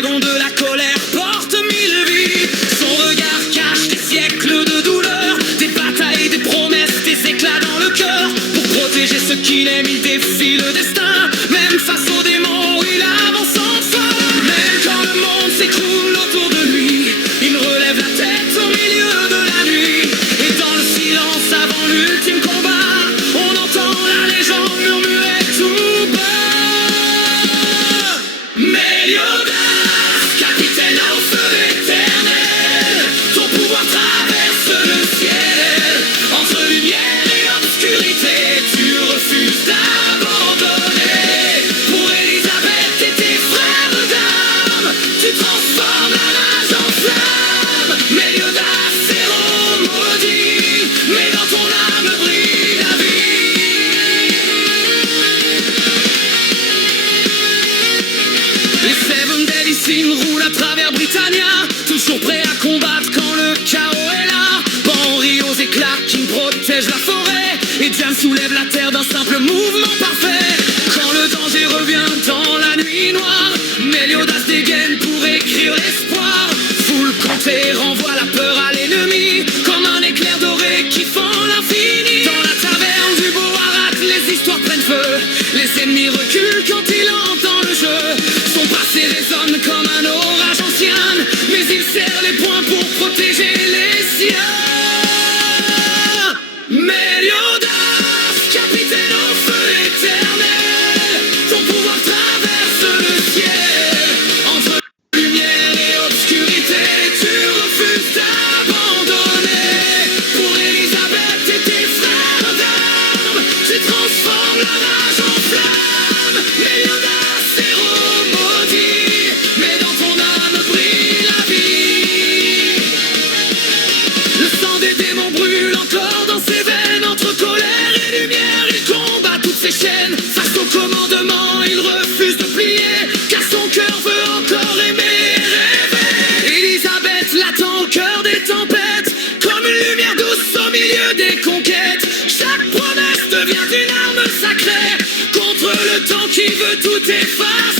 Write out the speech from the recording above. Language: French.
dragon de la colère porte mille vies. Son regard cache des siècles de douleur, des batailles, des promesses, des éclats dans le cœur. Pour protéger ceux qu'il aime, il défie le destin. Même face aux démons, il avance enfin. Même quand le monde s'écroule autour de lui, il relève la tête au milieu de la nuit. Et dans le silence avant l'ultime combat, on entend la légende murmurer tout bas. Meliodas, capitaine au feu éternel, ton pouvoir traverse le ciel. Entre lumière et obscurité, tu refuses d'abandonner. Pour Élisabeth et tes frères d'armes, tu transformes la rage en flamme. Meliodas, héros maudit, mais dans ton âme brille la vie. Les Seven Deadly Sins roulent à travers Britannia, toujours prêts à combattre quand le chaos est là. Banri aux éclats, King protège la forêt, et Jan soulève la terre d'un simple mouvement parfait. Quand le danger revient dans la nuit noire, Meliodas dégaine pour écrire l'espoir. Foule comptée renvoie la peur à l'ennemi, comme un éclair doré qui fend l'infini. Dans la taverne du beau Harat, les histoires prennent feu. Les ennemis reculent quand il entend le jeu. Son passé résonne comme un orage ancien, mais il serre les poings pour protéger les siens. Meliodas, capitaine au feu éternel, ton pouvoir traverse le ciel. Entre lumière et obscurité, tu refuses d'abandonner. Pour Élisabeth et tes frères d'armes, tu transformes la rage en flamme. Meliodas, héros maudit, mais dans ton âme brille la vie. Le sang des démons brûle encore dans ses veines. Entre colère et lumière, il combat toutes ses chaînes. Face au commandement, il refuse de plier, car son cœur veut encore aimer et rêver. Élisabeth l'attend au cœur des tempêtes, comme une lumière douce au milieu des conquêtes. Chaque promesse devient une arme sacrée contre le temps qui veut tout effacer.